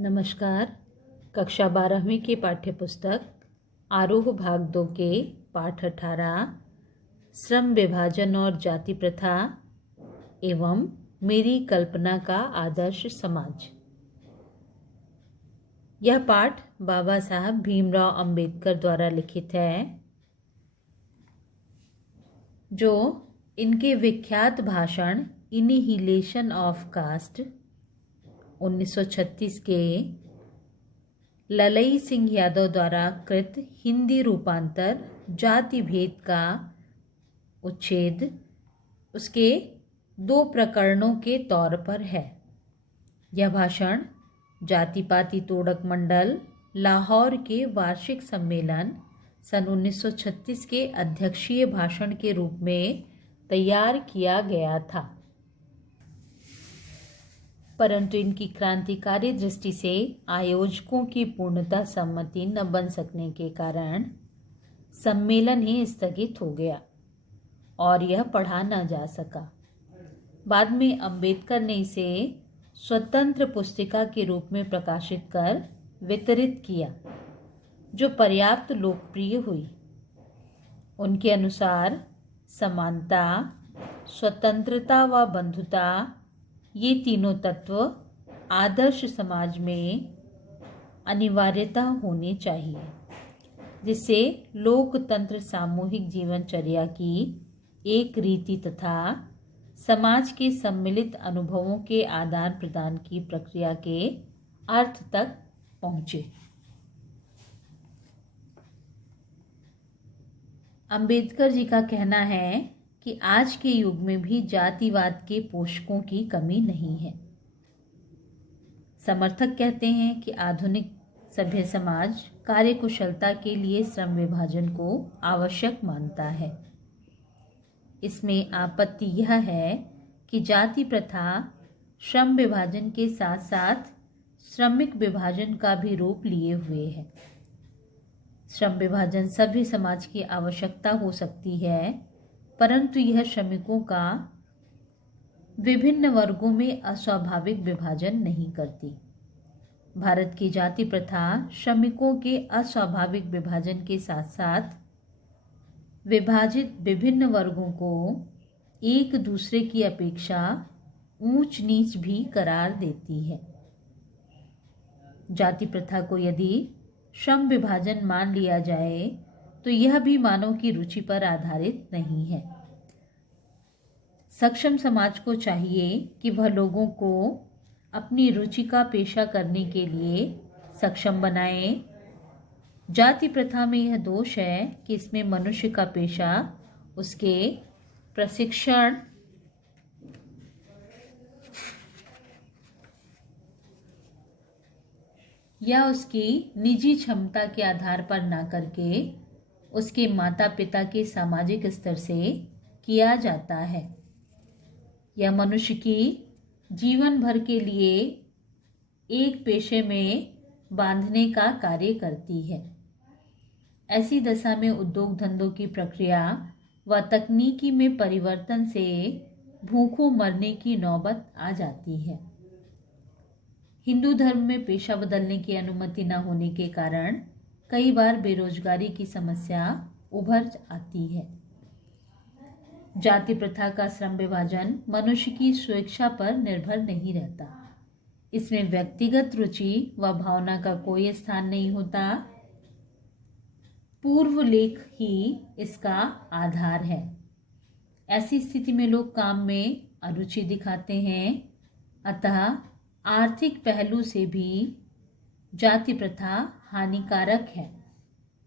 नमस्कार। कक्षा 12वीं की पाठ्यपुस्तक आरोह भाग 2 के पाठ 18 श्रम विभाजन और जाति प्रथा एवं मेरी कल्पना का आदर्श समाज। यह पाठ बाबा साहब भीमराव अंबेडकर द्वारा लिखित है, जो इनके विख्यात भाषण इनिहिलेशन ऑफ कास्ट 1936 के ललई सिंह यादव द्वारा कृत हिंदी रूपांतर जाति भेद का उच्छेद उसके 2 प्रकरणों के तौर पर है। यह भाषण जाति पाति तोड़क मंडल लाहौर के वार्षिक सम्मेलन सन 1936 के अध्यक्षीय भाषण के रूप में तैयार किया गया था, परंतु इनकी क्रांतिकारी दृष्टि से आयोजकों की पूर्णतः सम्मति न बन सकने के कारण सम्मेलन ही स्थगित हो गया और यह पढ़ा न जा सका। बाद में अंबेडकर ने इसे स्वतंत्र पुस्तिका के रूप में प्रकाशित कर वितरित किया, जो पर्याप्त लोकप्रिय हुई। उनके अनुसार समानता, स्वतंत्रता व बंधुता, ये तीनों तत्व आदर्श समाज में अनिवार्यता होने चाहिए, जिससे लोकतंत्र सामूहिक जीवनचर्या की एक रीति तथा समाज के सम्मिलित अनुभवों के आदान प्रदान की प्रक्रिया के अर्थ तक पहुँचे। अंबेडकर जी का कहना है कि आज के युग में भी जातिवाद के पोषकों की कमी नहीं है। समर्थक कहते हैं कि आधुनिक सभ्य समाज कार्यकुशलता के लिए श्रम विभाजन को आवश्यक मानता है। इसमें आपत्ति यह है कि जाति प्रथा श्रम विभाजन के साथ साथ श्रमिक विभाजन का भी रूप लिए हुए है। श्रम विभाजन सभ्य समाज की आवश्यकता हो सकती है, परंतु यह श्रमिकों का विभिन्न वर्गों में अस्वाभाविक विभाजन नहीं करती। भारत की जाति प्रथा श्रमिकों के अस्वाभाविक विभाजन के साथ साथ विभाजित विभिन्न वर्गों को एक दूसरे की अपेक्षा ऊंच नीच भी करार देती है। जाति प्रथा को यदि श्रम विभाजन मान लिया जाए तो यह भी मानव की रुचि पर आधारित नहीं है। सक्षम समाज को चाहिए कि वह लोगों को अपनी रुचि का पेशा करने के लिए सक्षम बनाए। जाति प्रथा में यह दोष है कि इसमें मनुष्य का पेशा उसके प्रशिक्षण या उसकी निजी क्षमता के आधार पर न करके उसके माता पिता के सामाजिक स्तर से किया जाता है। यह मनुष्य की जीवन भर के लिए एक पेशे में बांधने का कार्य करती है। ऐसी दशा में उद्योग धंधों की प्रक्रिया व तकनीकी में परिवर्तन से भूखों मरने की नौबत आ जाती है। हिंदू धर्म में पेशा बदलने की अनुमति न होने के कारण कई बार बेरोजगारी की समस्या उभर आती है। जाति प्रथा का श्रम विभाजन मनुष्य की स्वेच्छा पर निर्भर नहीं रहता। इसमें व्यक्तिगत रुचि व भावना का कोई स्थान नहीं होता। पूर्व लेख ही इसका आधार है। ऐसी स्थिति में लोग काम में अरुचि दिखाते हैं। अतः आर्थिक पहलू से भी जाति प्रथा हानिकारक है,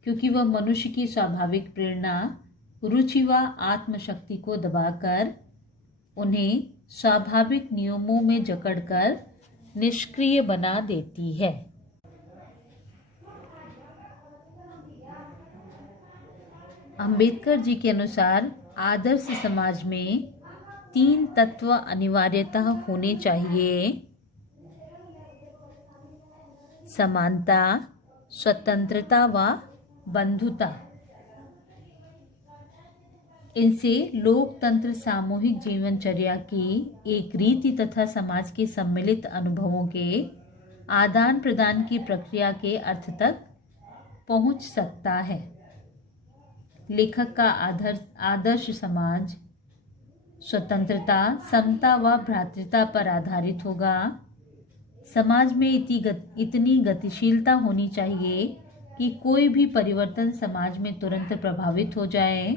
क्योंकि वह मनुष्य की स्वाभाविक प्रेरणा, रुचि व आत्मशक्ति को दबाकर उन्हें स्वाभाविक नियमों में जकड़कर निष्क्रिय बना देती है। अंबेडकर जी के अनुसार आदर्श समाज में 3 तत्व अनिवार्यता होने चाहिए: समानता, स्वतंत्रता व बंधुता। इनसे लोकतंत्र सामूहिक जीवनचर्या की एक रीति तथा समाज के सम्मिलित अनुभवों के आदान प्रदान की प्रक्रिया के अर्थ तक पहुंच सकता है। लेखक का आदर्श समाज स्वतंत्रता, समता व भ्रातृता पर आधारित होगा। समाज में इतनी गतिशीलता होनी चाहिए कि कोई भी परिवर्तन समाज में तुरंत प्रभावित हो जाए।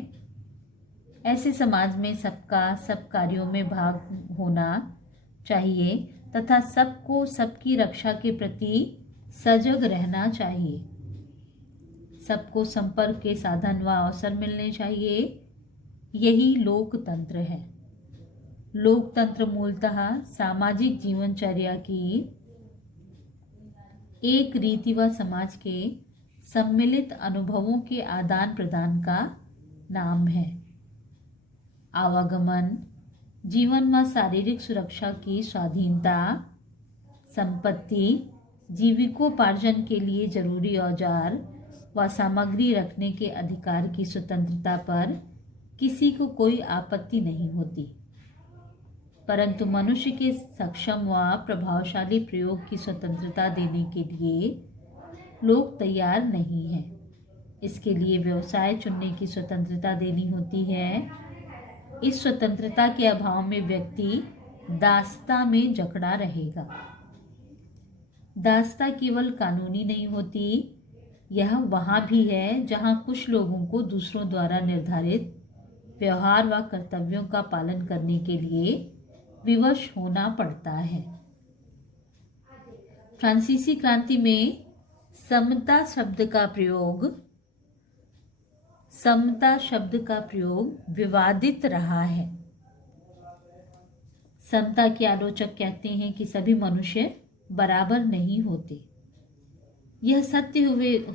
ऐसे समाज में सबका सब कार्यों में भाग होना चाहिए तथा सबको सबकी रक्षा के प्रति सजग रहना चाहिए। सबको संपर्क के साधन व अवसर मिलने चाहिए। यही लोकतंत्र है। लोकतंत्र मूलतः सामाजिक जीवनचर्या की एक रीति व समाज के सम्मिलित अनुभवों के आदान प्रदान का नाम है। आवागमन, जीवन व शारीरिक सुरक्षा की स्वाधीनता, संपत्ति, जीविकोपार्जन के लिए जरूरी औजार व सामग्री रखने के अधिकार की स्वतंत्रता पर किसी को कोई आपत्ति नहीं होती, परंतु मनुष्य के सक्षम व प्रभावशाली प्रयोग की स्वतंत्रता देने के लिए लोग तैयार नहीं हैं। इसके लिए व्यवसाय चुनने की स्वतंत्रता देनी होती है। इस स्वतंत्रता के अभाव में व्यक्ति दासता में जकड़ा रहेगा। दासता केवल कानूनी नहीं होती, यह वहाँ भी है जहाँ कुछ लोगों को दूसरों द्वारा निर्धारित व्यवहार व कर्तव्यों का पालन करने के लिए विवश होना पड़ता है। फ्रांसीसी क्रांति में समता शब्द का प्रयोग विवादित रहा है। समता के आलोचक कहते हैं कि सभी मनुष्य बराबर नहीं होते। यह सत्य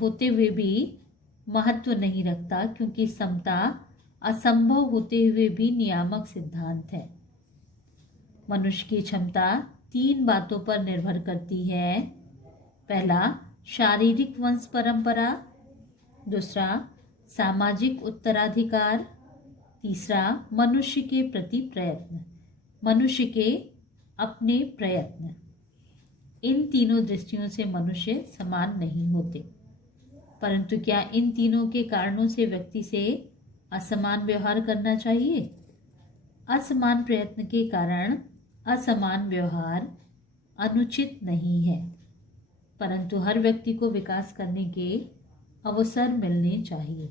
होते हुए भी महत्व नहीं रखता, क्योंकि समता असंभव होते हुए भी नियामक सिद्धांत है। मनुष्य की क्षमता 3 बातों पर निर्भर करती है। पहला, शारीरिक वंश परंपरा। दूसरा, सामाजिक उत्तराधिकार। तीसरा, मनुष्य के प्रति प्रयत्न, मनुष्य के अपने प्रयत्न। इन तीनों दृष्टियों से मनुष्य समान नहीं होते, परंतु क्या इन तीनों के कारणों से व्यक्ति से असमान व्यवहार करना चाहिए? असमान प्रयत्न के कारण असमान व्यवहार अनुचित नहीं है, परंतु हर व्यक्ति को विकास करने के अवसर मिलने चाहिए।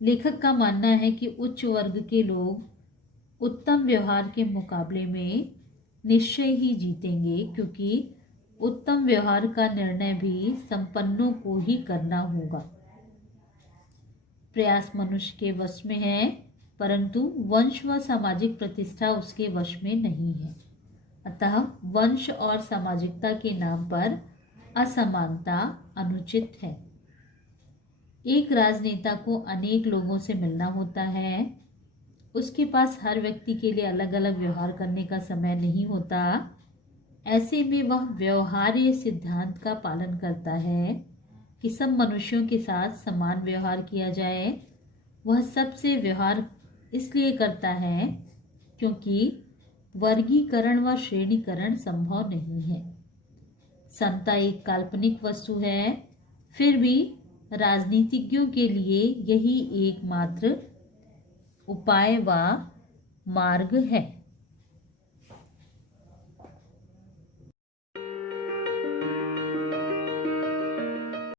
लेखक का मानना है कि उच्च वर्ग के लोग उत्तम व्यवहार के मुकाबले में निश्चय ही जीतेंगे, क्योंकि उत्तम व्यवहार का निर्णय भी संपन्नों को ही करना होगा। प्रयास मनुष्य के वश में है, परंतु वंश व सामाजिक प्रतिष्ठा उसके वश में नहीं है। अतः वंश और सामाजिकता के नाम पर असमानता अनुचित है। एक राजनेता को अनेक लोगों से मिलना होता है। उसके पास हर व्यक्ति के लिए अलग अलग व्यवहार करने का समय नहीं होता। ऐसे में वह व्यवहार्य सिद्धांत का पालन करता है कि सब मनुष्यों के साथ समान व्यवहार किया जाए। वह सबसे व्यवहार इसलिए करता है क्योंकि वर्गीकरण व श्रेणीकरण संभव नहीं है। समता एक काल्पनिक वस्तु है, फिर भी राजनीतिज्ञों के लिए यही एकमात्र उपाय व मार्ग है।